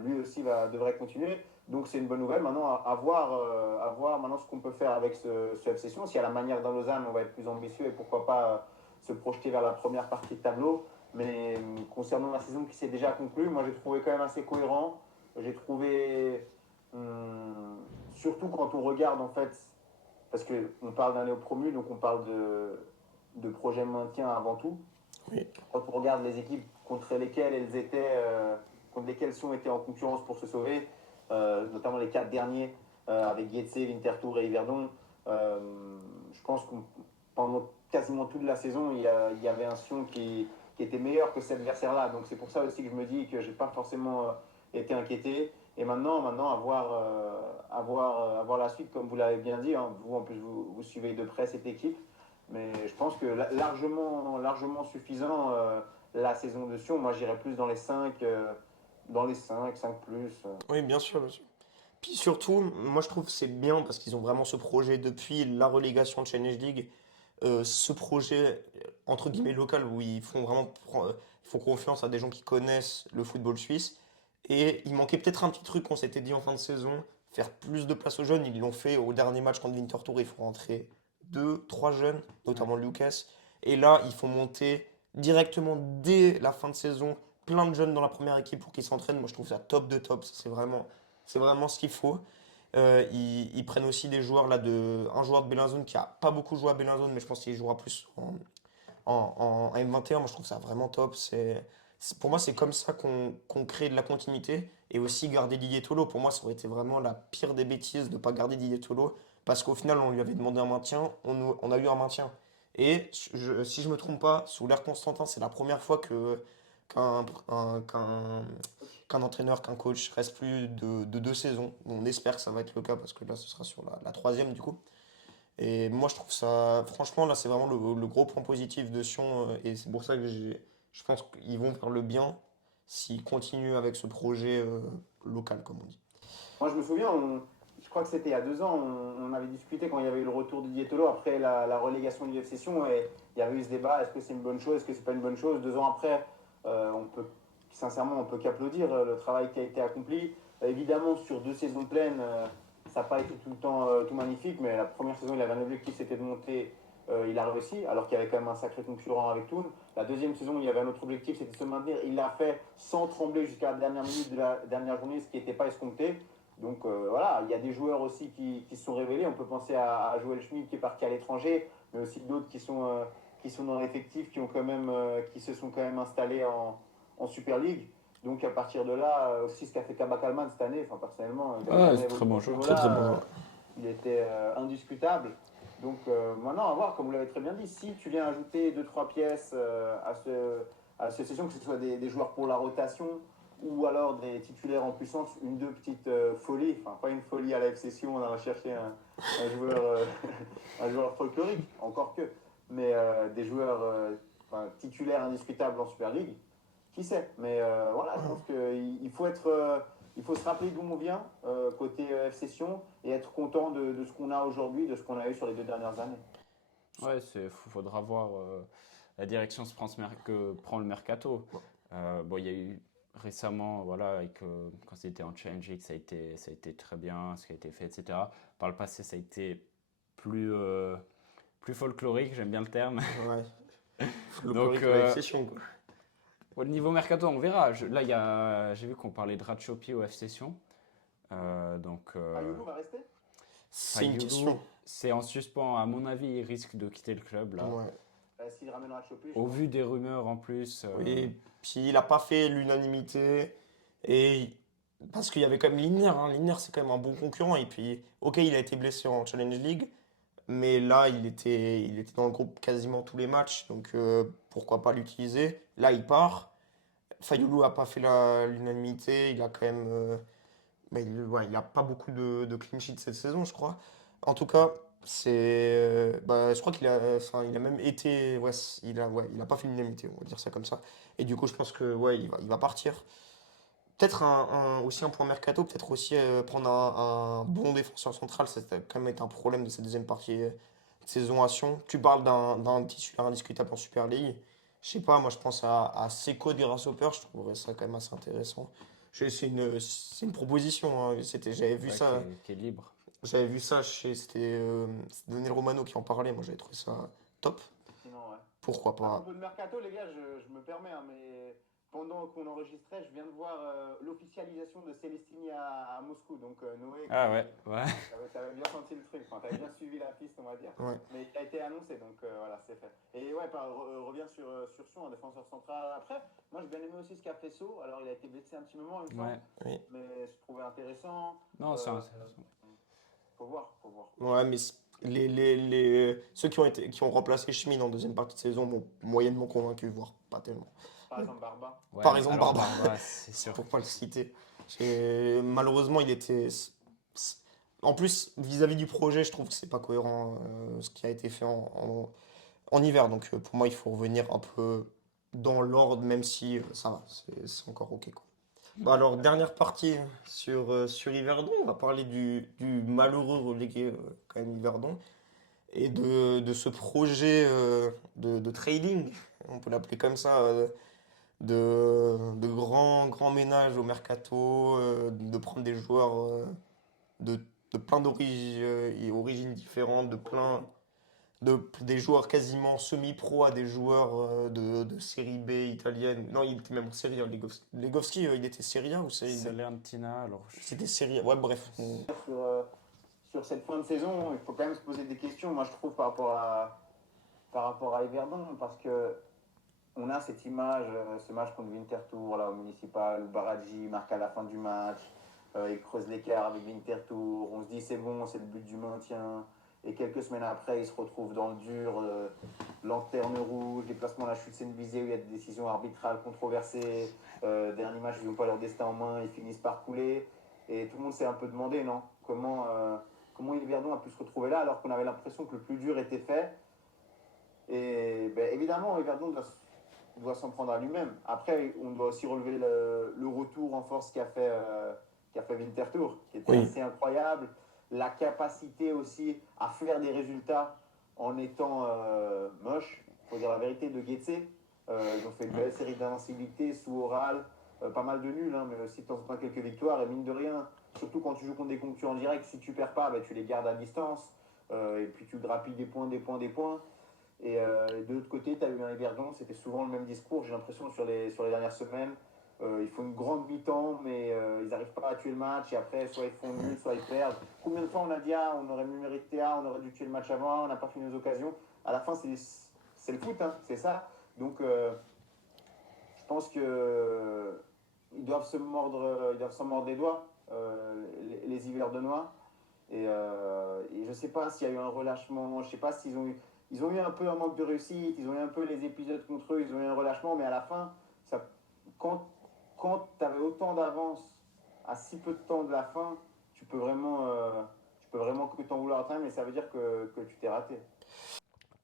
Lui aussi devrait continuer. Donc c'est une bonne nouvelle. Maintenant, à voir maintenant ce qu'on peut faire avec ce F Session. Si à la manière dans Lausanne, on va être plus ambitieux et pourquoi pas se projeter vers la première partie de tableau. Mais concernant la saison qui s'est déjà conclue, moi j'ai trouvé quand même assez cohérent. J'ai trouvé surtout quand on regarde en fait, parce qu'on parle d'un néo-promu, donc on parle de projet maintien avant tout. Oui. Quand on regarde les équipes contre lesquelles sont été en concurrence pour se sauver, notamment les 4 derniers, avec Getse, Winterthur et Yverdon, je pense que pendant quasiment toute la saison, il y avait un Sion qui était meilleur que cet adversaire-là. Donc c'est pour ça aussi que je me dis que j'ai pas forcément été inquiété. Et maintenant à voir la suite, comme vous l'avez bien dit. Hein. Vous, en plus, vous suivez de près cette équipe. Mais je pense que largement suffisant la saison de Sion. Moi, j'irais plus dans les 5 plus. Oui, bien sûr, bien sûr. Puis surtout, moi je trouve que c'est bien parce qu'ils ont vraiment ce projet depuis la relégation de Challenge League, ce projet entre guillemets local où ils font vraiment ils font confiance à des gens qui connaissent le football suisse. Et il manquait peut-être un petit truc qu'on s'était dit en fin de saison, faire plus de place aux jeunes. Ils l'ont fait au dernier match contre Winterthur, il faut rentrer deux, trois jeunes, Ouais. notamment Lucas. Et là, il faut monter directement dès la fin de saison plein de jeunes dans la première équipe pour qu'ils s'entraînent. Moi je trouve ça top de top, ça, c'est vraiment ce qu'il faut. Ils prennent aussi des joueurs là un joueur de Bellinzone qui a pas beaucoup joué à Bellinzone, mais je pense qu'il jouera plus en M21. Moi, je trouve ça vraiment top. Pour moi, c'est comme ça qu'on crée de la continuité et aussi garder Didier Tolo. Pour moi, ça aurait été vraiment la pire des bêtises de ne pas garder Didier Tolo parce qu'au final, on lui avait demandé un maintien, on a eu un maintien. Et si je me trompe pas, sous l'ère Constantin, c'est la première fois qu'un un- qu'un qu'un entraîneur, qu'un coach reste plus de 2 saisons. On espère que ça va être le cas parce que là, ce sera sur la troisième du coup. Et moi, je trouve ça, franchement, là, c'est vraiment le gros point positif de Sion. Et c'est pour ça que je pense qu'ils vont faire le bien s'ils continuent avec ce projet local, comme on dit. Moi, je me souviens, je crois que c'était il y a 2 ans, on avait discuté quand il y avait eu le retour de Dietolo après la relégation du FC Sion et il y avait eu ce débat, est-ce que c'est une bonne chose, est-ce que c'est pas une bonne chose. 2 ans après, sincèrement, on peut qu'applaudir le travail qui a été accompli. Évidemment, sur 2 saisons pleines, ça n'a pas été tout le temps tout magnifique, mais la première saison, il avait un objectif, c'était de monter. Il a réussi, alors qu'il y avait quand même un sacré concurrent avec Thun. La deuxième saison, il y avait un autre objectif, c'était de se maintenir. Il l'a fait sans trembler jusqu'à la dernière minute de la dernière journée, ce qui n'était pas escompté. Donc voilà, il y a des joueurs aussi qui se sont révélés. On peut penser à Joël Schmidt qui est parti à l'étranger, mais aussi d'autres qui sont dans l'effectif, qui se sont quand même installés en Super League. Donc à partir de là, aussi ce qu'a fait Kaba Kalman cette année, enfin personnellement, il avait Ah, jamais c'est évolué très bon à ce joueur. Très très niveau-là, bon joueur. il était indiscutable. Donc maintenant, à voir, comme vous l'avez très bien dit, si tu viens ajouter 2-3 pièces à cette session, que ce soit des joueurs pour la rotation ou alors des titulaires en puissance, une, deux petites folies, enfin pas une folie à la F-Session, on a cherché un joueur, un joueur folklorique, encore que, mais des joueurs titulaires indiscutables en Super League, qui sait. Mais voilà, je pense qu'il faut il faut se rappeler d'où on vient côté F-Session et être content de ce qu'on a aujourd'hui, de ce qu'on a eu sur les 2 dernières années. Ouais, faudra voir la direction que prend le mercato. Bon, il y a eu récemment, voilà, quand c'était en Challenge League, ça a été très bien, ce qui a été fait, etc. Par le passé, ça a été plus folklorique, j'aime bien le terme. Ouais. Donc, Folklorique avec session, quoi. au niveau mercato, on verra. Là, j'ai vu qu'on parlait de Ratchopi au F Session. Donc, Ayoulou va rester. C'est une question. Fayoulou, c'est en suspens. À mon avis, il risque de quitter le club, là. Ouais. S'il ramènera Chopé, je Au pense. vu des rumeurs en plus. Oui, puis il n'a pas fait l'unanimité. Et parce qu'il y avait quand même Linier. Hein. Linier, c'est quand même un bon concurrent. Et puis, ok, il a été blessé en Challenge League. Mais là, il était dans le groupe quasiment tous les matchs. Donc, pourquoi pas l'utiliser? Là, il part. Fayoulou a pas fait l'unanimité. Il a quand même. Mais ouais, il a pas beaucoup de clean sheet cette saison, je crois. En tout cas, je crois enfin, il a même été. Ouais, il a pas fait l'unanimité, on va dire ça comme ça. Et du coup, je pense que ouais, il va partir. Peut-être aussi un point mercato, peut-être aussi prendre un bon défenseur central, ça a quand même été un problème de cette deuxième partie de saison à Sion. Tu parles d'un titulaire indiscutable en Super League. Je sais pas, moi je pense à Seko de Grasshopper, je trouverais ça quand même assez intéressant. C'est une proposition, hein. Ouais, qui est libre. J'avais vu ça c'était Daniel Romano qui en parlait, moi j'avais trouvé ça top. Sinon, ouais. Pourquoi À pas? propos de Mercato, les gars, je me permets, hein, mais pendant qu'on enregistrait, je viens de voir l'officialisation de Célestini à Moscou. Donc Noé, Ah ouais, ouais. t'avais bien senti le truc, enfin, t'avais bien suivi la piste, on va dire. Ouais. Mais il a été annoncé, donc voilà, c'est fait. Et ouais, revient sur Sion, un défenseur central. Après, moi j'ai bien aimé aussi ce qu'a fait So. Alors il a été blessé un petit moment, il me semble, Ouais. Oui. mais je trouvais intéressant. Non, c'est Euh, intéressant. faut voir, faut voir. Ouais, mais Ceux qui ont remplacé Schmid en deuxième partie de saison m'ont moyennement convaincu, voire pas tellement. Par exemple, Barba. Ouais, Par exemple, alors Barba, Barba, c'est sûr. pour pas le citer. Malheureusement, il était. En plus, vis-à-vis du projet, je trouve que c'est pas cohérent ce qui a été fait en hiver. Donc pour moi, il faut revenir un peu dans l'ordre, même si ça va, c'est encore ok, quoi. Bah alors, dernière partie sur Yverdon, on va parler du malheureux relégué quand même Yverdon et de ce projet de trading, on peut l'appeler comme ça, de grand ménage au mercato, de prendre des joueurs de, de plein origines différentes, des joueurs quasiment semi-pro à des joueurs de série B italienne. Non, il était même en série A. Legowski, il était série A ou série B? Salernitana, alors C'était série A. Ouais, bref. Sur, euh, sur cette fin de saison, il faut quand même se poser des questions, moi je trouve, par rapport à Yverdon, parce que on a cette image, ce match contre Winterthur, là, au municipal, où Baradji marque à la fin du match, il creuse l'écart avec Winterthur, on se dit c'est bon, c'est le but du maintien, et quelques semaines après, il se retrouve dans le dur, lanterne rouge, déplacement à la chute Seine-Visée, où il y a des décisions arbitrales controversées, dernier match, ils n'ont pas leur destin en main, ils finissent par couler, et tout le monde s'est un peu demandé, non, comment Yverdon a pu se retrouver là, alors qu'on avait l'impression que le plus dur était fait. Et ben, évidemment, Everton doit s'en prendre à lui-même. Après, on doit aussi relever le retour en force qu'a fait Winterthur, qui était Oui. assez incroyable. La capacité aussi à faire des résultats en étant moche, il faut dire la vérité, de Guetze. Ils ont fait une belle série d'invincibilité sous oral, pas mal de nuls, hein, mais aussi de temps en temps quelques victoires. Et mine de rien, surtout quand tu joues contre des concurrents directs, si tu perds pas, ben, tu les gardes à distance. Et puis tu grappilles des points, des points, des points. Et de l'autre côté, tu as eu un Everton, c'était souvent le même discours, j'ai l'impression, sur les dernières semaines. Ils font une grande mi-temps, mais ils n'arrivent pas à tuer le match. Et après, soit ils font nul, soit ils perdent. Combien de fois on a dit, ah, on aurait mieux mérité, ah, on aurait dû tuer le match avant, on n'a pas fait nos occasions. À la fin, c'est le foot, hein, c'est ça. Donc, je pense que ils doivent s'en mordre les doigts, les Yverdonois. Et je ne sais pas s'il y a eu un relâchement, je ne sais pas ils ont eu un peu un manque de réussite, ils ont eu un peu les épisodes contre eux, ils ont eu un relâchement, mais à la fin, quand, quand tu avais autant d'avance à si peu de temps de la fin, tu peux vraiment que t'en vouloir à toi, mais ça veut dire que tu t'es raté.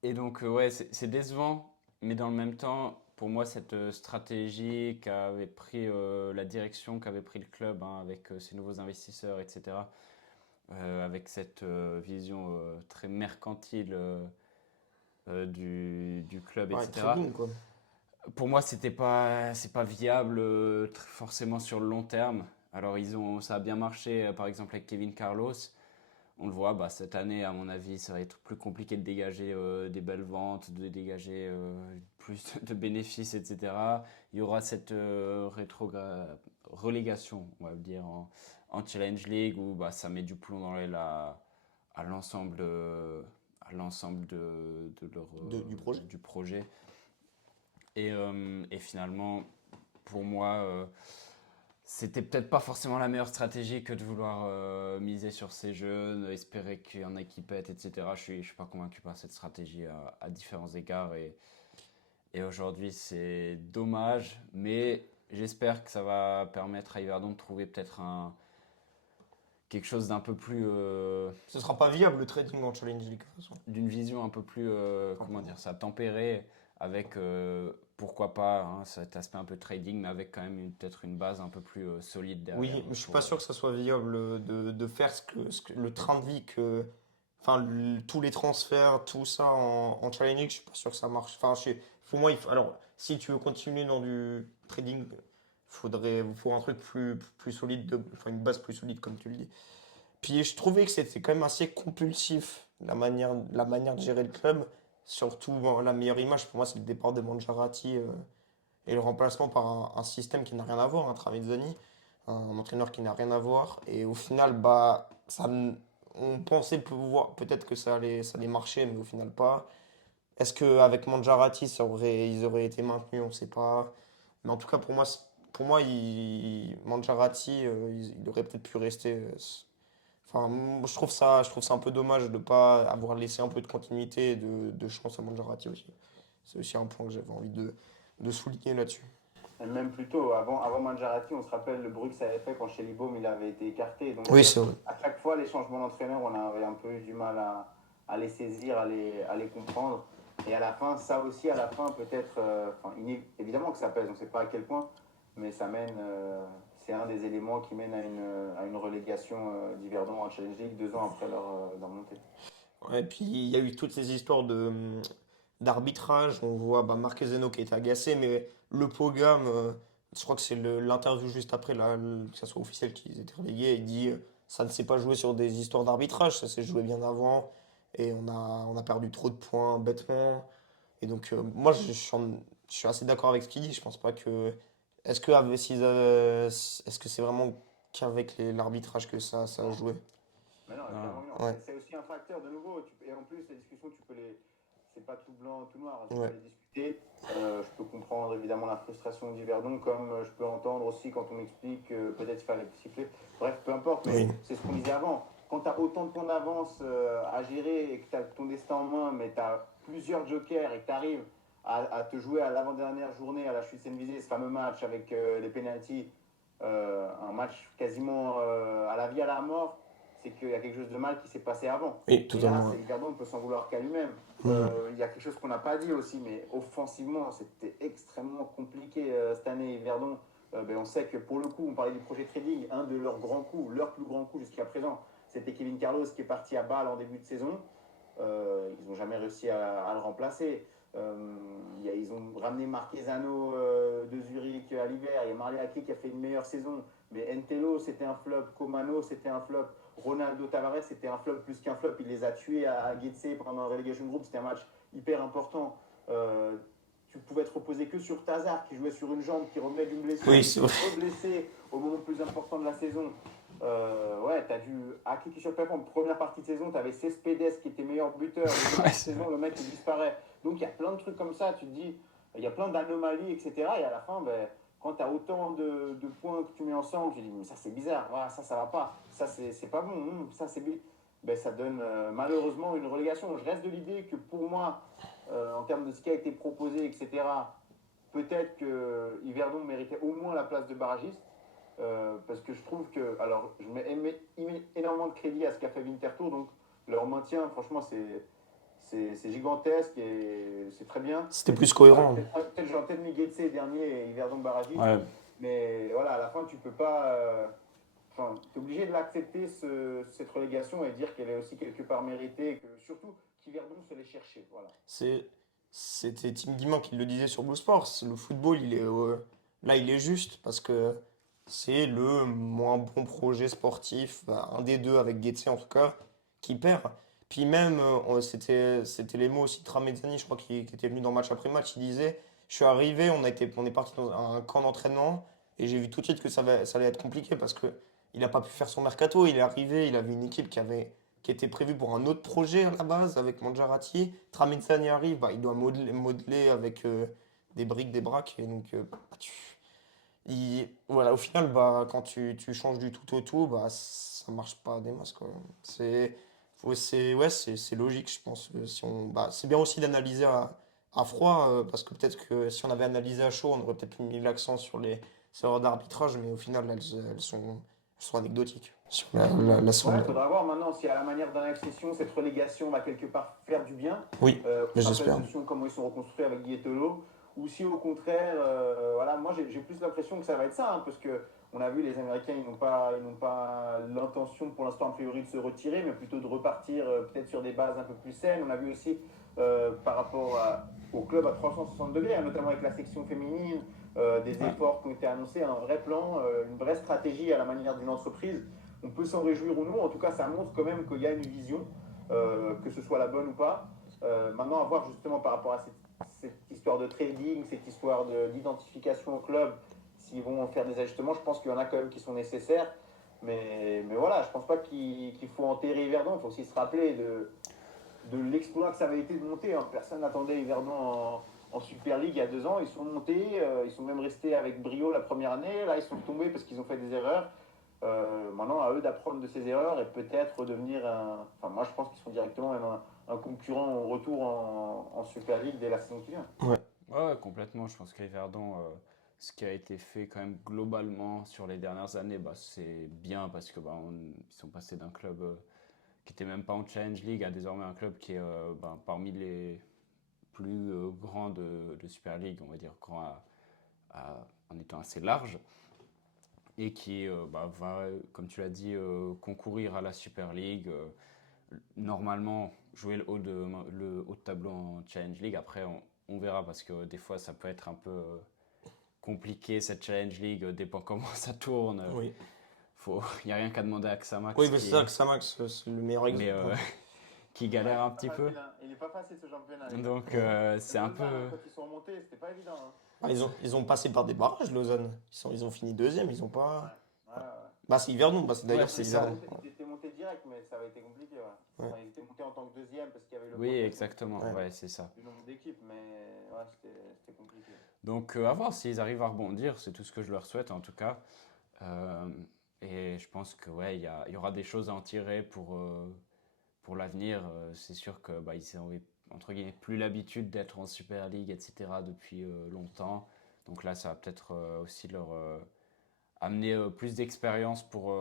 Et donc, ouais, c'est décevant, mais dans le même temps, pour moi, cette stratégie qu'avait pris la direction qu'avait pris le club hein, avec ses nouveaux investisseurs, etc., avec cette vision très mercantile du club, Ouais, etc. trading, quoi. Pour moi, c'est pas viable forcément sur le long terme. Alors, ça a bien marché, par exemple, avec Kevin Carlos. On le voit, bah, cette année, à mon avis, ça va être plus compliqué de dégager des belles ventes, de dégager plus de bénéfices, etc. Il y aura cette relégation, on va le dire, en Challenge League où bah, ça met du plomb dans l'aile à l'ensemble Du projet. du projet. Et finalement, pour moi, c'était peut-être pas forcément la meilleure stratégie que de vouloir miser sur ces jeunes, espérer qu'il y en ait qui pètent, etc. Je suis pas convaincu par cette stratégie à différents égards. Et aujourd'hui, c'est dommage, mais j'espère que ça va permettre à Yverdon de trouver peut-être quelque chose d'un peu plus. Ce sera pas viable le trading en Challenge League, de toute façon. D'une vision un peu plus, comment dire ça, tempérée, avec pourquoi pas hein, cet aspect un peu trading, mais avec quand même peut-être une base un peu plus solide derrière. Oui, mais je suis pas sûr que ça soit viable de faire le train de vie enfin, tous les transferts, tout ça en Challenge League, je suis pas sûr que ça marche. Enfin, pour moi, alors, si tu veux continuer dans du trading, faut un truc plus solide, enfin, une base plus solide, comme tu le dis. Puis je trouvais que c'était quand même assez compulsif, la manière de gérer le club. Surtout, bon, la meilleure image pour moi, c'est le départ de Mangiarati et le remplacement par un système qui n'a rien à voir, un Tramezzani, un entraîneur qui n'a rien à voir. Et au final, bah, on pensait peut-être que ça allait marcher, mais au final pas. Est-ce qu'avec Mangiarati, ils auraient été maintenus? On ne sait pas. Mais en tout cas, pour moi, Mangiarati, il aurait peut-être pu rester. Enfin, moi, je trouve ça un peu dommage de ne pas avoir laissé un peu de continuité et de chance à Mangiarati aussi. C'est aussi un point que j'avais envie de souligner là-dessus. Et même plus tôt, avant Mangiarati, on se rappelle le bruit que ça avait fait quand Shelly Baum il avait été écarté. Donc Oui, c'est vrai. à chaque fois, les changements d'entraîneur, on avait un peu eu du mal à les saisir, à les comprendre. Et à la fin, ça aussi, à la fin, peut-être, enfin, évidemment que ça pèse, on ne sait pas à quel point, mais ça mène, c'est un des éléments qui mène à une relégation d'Yverdon en Challenge League 2 ans après leur montée. Ouais, et puis il y a eu toutes ces histoires d'arbitrage. On voit bah, Marquezeno qui est agacé, mais le Pogam, je crois que c'est l'interview juste après, là, que ça soit officiel qu'ils étaient relégués, il dit ça ne s'est pas joué sur des histoires d'arbitrage, ça s'est joué bien avant, et on a perdu trop de points bêtement. Et donc, moi, je suis assez d'accord avec ce qu'il dit. Je pense pas que. Est-ce que c'est vraiment qu'avec l'arbitrage que ça a Non, joué? mais non, Non. clairement non. Ouais, C'est aussi un facteur, de nouveau. Et en plus, les discussions, tu peux les. C'est pas tout blanc, tout noir, hein, tu peux ouais. les discuter. Je peux comprendre évidemment la frustration d'Yverdon, comme je peux entendre aussi quand on m'explique que peut-être il fallait siffler. Bref, peu importe, mais Oui. c'est ce qu'on disait avant. Quand tu as autant de points d'avance à gérer et que tu as ton destin en main, mais tu as plusieurs jokers et que tu arrives à te jouer à l'avant-dernière journée à la chute Seine-Visée, ce fameux match avec les pénaltys, un match quasiment à la vie à la mort, c'est qu'il y a quelque chose de mal qui s'est passé avant. Oui, Et là, totalement. c'est Yverdon, on peut s'en vouloir qu'à lui-même. Mhm. Il y a quelque chose qu'on n'a pas dit aussi, mais offensivement, c'était extrêmement compliqué cette année. Yverdon, ben, on sait que pour le coup, on parlait du projet trading, un de leurs grands coups, leur plus grand coup jusqu'à présent, c'était Kevin Carlos qui est parti à Bâle en début de saison. Ils n'ont jamais réussi à le remplacer. Ils ont ramené Marquezano de Zurich à l'hiver. Il y a Marleaki qui a fait une meilleure saison. Mais Entelo, c'était un flop. Comano, c'était un flop. Ronaldo Tavares, c'était un flop plus qu'un flop. Il les a tués à Getse pendant un relegation group. C'était un match hyper important. Euh, Tu pouvais te reposer que sur Tazar qui jouait sur une jambe, qui revenait d'une blessure, Oui, qui c'est s'est vrai. reblessé au moment le plus important de la saison. Ouais, t'as dû. À qui sur en première partie de saison, t'avais Cespedes qui était meilleur buteur. Deuxième Ouais, partie de c'est vrai. saison, le mec il disparaît. Donc il y a plein de trucs comme ça. Tu te dis, il y a plein d'anomalies, etc. Et à la fin, ben, quand t'as autant de points que tu mets ensemble, tu dis, mais ça c'est bizarre, voilà, ça va pas, ça c'est pas bon, ça c'est ben, ça donne malheureusement une relégation. Je reste de l'idée que pour moi, en termes de ce qui a été proposé, etc., peut-être que Yverdon méritait au moins la place de barragiste. Parce que je trouve que, alors, je mets énormément de crédit à ce qu'a fait Winterthur, donc leur maintien, franchement, c'est gigantesque et c'est très bien. C'était Peut-être plus qu'ils auraient cohérent. j'aurais peut-être mis Getse dernier et Yverdon barragiste, Ouais, mais voilà, à la fin, tu peux pas. Enfin, tu es obligé de l'accepter, cette relégation, et dire qu'elle est aussi quelque part méritée, et que surtout qu'Yverdon se l'est cherché. Voilà. C'est, C'était Tim Guimand qui le disait sur Blue Sports. Le football, là, il est juste parce que c'est le moins bon projet sportif, bah, un des deux avec Guetze en tout cas, qui perd. Puis même, c'était les mots aussi de Tramezzani, je crois, qui était venu dans match après match. Il disait, je suis arrivé, on est parti dans un camp d'entraînement et j'ai vu tout de suite que ça allait être compliqué parce que il n'a pas pu faire son mercato. Il est arrivé, il avait une équipe qui était prévue pour un autre projet à la base avec Mangiarati. Tramezzani arrive, bah, il doit modeler avec des briques, des braques. Et donc, voilà, au final, bah, quand tu changes du tout au tout, bah, ça marche pas des masses, quoi. Ouais, c'est logique, je pense. C'est bien aussi d'analyser à froid, parce que peut-être que si on avait analysé à chaud, on aurait peut-être mis l'accent sur les erreurs d'arbitrage, mais au final, elles sont anecdotiques. Sur la Ouais, somme. il faudra voir maintenant si à la manière d'un F-Session, cette relégation va quelque part faire du bien. Oui, On mais se rappelle j'espère. ce Sion, comment ils sont reconstruits avec Guietolo. Ou si au contraire, voilà, moi j'ai plus l'impression que ça va être ça, hein, parce que on a vu les Américains, ils n'ont pas l'intention pour l'instant a priori de se retirer, mais plutôt de repartir peut-être sur des bases un peu plus saines. On a vu aussi par rapport au club à 360 degrés, hein, notamment avec la section féminine, des ouais. efforts qui ont été annoncés, un vrai plan, une vraie stratégie à la manière d'une entreprise. On peut s'en réjouir ou non, en tout cas ça montre quand même qu'il y a une vision, que ce soit la bonne ou pas. Maintenant, à voir justement par rapport à cette histoire de trading, cette histoire d'identification au club, s'ils vont faire des ajustements, je pense qu'il y en a quand même qui sont nécessaires. Mais voilà, je pense pas qu'il faut enterrer Yverdon, il faut aussi se rappeler de l'exploit que ça avait été de monter, hein. Personne n'attendait Yverdon en Super League il y a 2 ans. Ils sont montés, ils sont même restés avec brio la première année. Là, ils sont tombés parce qu'ils ont fait des erreurs. Maintenant, à eux d'apprendre de ces erreurs et peut-être devenir un. Enfin, moi, je pense qu'ils sont directement même un concurrent au retour en Super League dès la saison qui vient. Ouais, Ouais, ouais, complètement. Je pense qu'Everdon, ce qui a été fait quand même globalement sur les dernières années, bah, c'est bien parce que ils sont passés d'un club qui était même pas en Challenge League à désormais un club qui est parmi les plus grands de Super League, on va dire grand en étant assez large et qui va, comme tu l'as dit, concourir à la Super League. Normalement, jouer le haut de tableau en Challenge League. Après, on verra parce que des fois, ça peut être un peu compliqué cette Challenge League, dépend comment ça tourne. oui. Il n'y a rien qu'à demander à Xamax Oui, mais c'est ça que Samax, c'est le meilleur mais, exemple. qui Ouais, galère un il est petit pas peu. facile, hein. Il est pas facile ce championnat. Donc, c'est un Lausanne, hein, peu. quand ils sont remontés, c'était pas évident. Hein. Ah, ils ont passé par des barrages, Lausanne. Ils ont fini deuxième, ils ont pas. Ouais, ouais, ouais. Bah, c'est Yverdon, bah, c'est Ouais, d'ailleurs, Ils c'est c'est étaient ça. Yverdon. montés, ils étaient montés direct, mais ça avait été compliqué. Ouais. Ouais. Enfin, ils étaient montés en tant que deuxième parce qu'il y avait le Oui, contexte exactement. Ouais. Ouais, c'est ça. du nombre d'équipes, mais ouais, c'était compliqué. Donc, à voir s'ils arrivent à rebondir. C'est tout ce que je leur souhaite, en tout cas. Euh, et je pense que ouais, il y aura des choses à en tirer pour l'avenir. C'est sûr que ils ont entre guillemets plus l'habitude d'être en Super League, etc. depuis longtemps. Donc là, ça va peut-être aussi leur amener plus d'expérience pour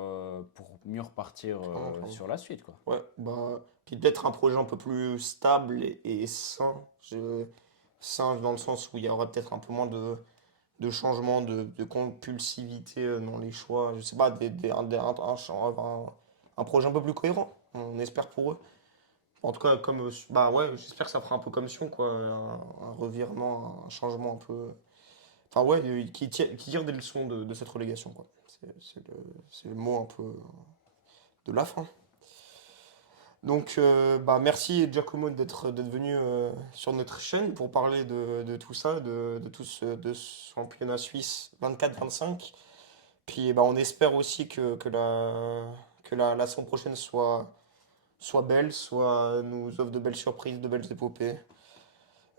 mieux repartir Clairement, clairement. sur la suite, quoi. Ouais, bah, puis peut-être un projet un peu plus stable et sain. Sain dans le sens où il y aura peut-être un peu moins de changements, de compulsivité dans les choix. Je sais pas, un projet un peu plus cohérent. On espère pour eux. En tout cas, bah ouais, j'espère que ça fera un peu comme Sion, quoi. Un revirement, un changement un peu. Enfin, ouais, qui tire des leçons de cette relégation, quoi. C'est le mot un peu de la fin. Donc, bah, merci Giacomo d'être venu sur notre chaîne pour parler de tout ça, de ce championnat suisse 24-25. Puis, bah, on espère aussi que la saison prochaine soit belle, soit nous offre de belles surprises, de belles épopées.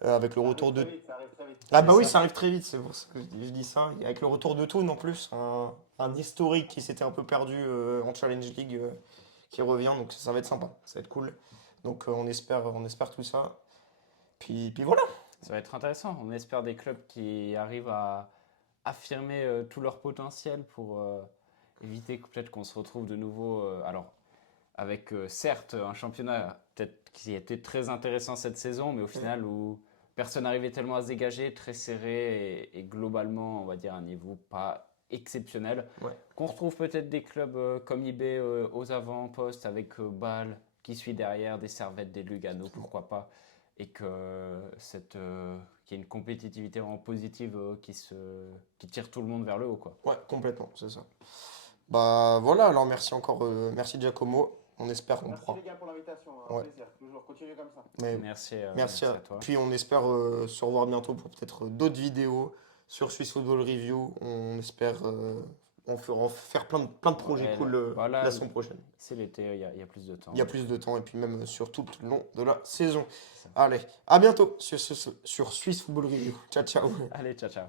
Avec le Ça arrive retour très de. vite, ça arrive très vite. Ah, C'est bah oui, ça. ça arrive très vite, c'est pour ça que je dis ça. Et avec le retour de Toon en plus, un historique qui s'était un peu perdu en Challenge League qui revient, donc ça va être sympa, ça va être cool. Donc on espère tout ça. Puis voilà. Ça va être intéressant. On espère des clubs qui arrivent à affirmer tout leur potentiel pour éviter que peut-être qu'on se retrouve de nouveau. Alors, avec certes un championnat peut-être qui était très intéressant cette saison, mais au final où personne n'arrivait tellement à se dégager, très serré et globalement, on va dire, un niveau pas exceptionnel. Ouais. Qu'on retrouve peut-être des clubs comme IB aux avant-postes avec Bâle qui suit derrière, des Servette, des Lugano, pourquoi pas, et qu'il y ait une compétitivité vraiment positive qui tire tout le monde vers le haut, quoi. Ouais, complètement, c'est ça. Bah voilà, alors merci encore, merci Giacomo. On espère qu'on Merci pourra. les gars pour l'invitation, un Ouais. plaisir. Toujours, continuez comme ça. Mais Merci, merci merci à toi. Puis on espère se revoir bientôt pour peut-être d'autres vidéos sur Swiss Football Review. On espère en faire plein de projets Ouais, cool voilà, la semaine prochaine. c'est l'été, il y a plus de temps. Il y a plus de temps et puis même sur tout le long de la saison. C'est ça. Allez, à bientôt sur Swiss Football Review. Ciao, ciao. Allez, ciao, ciao.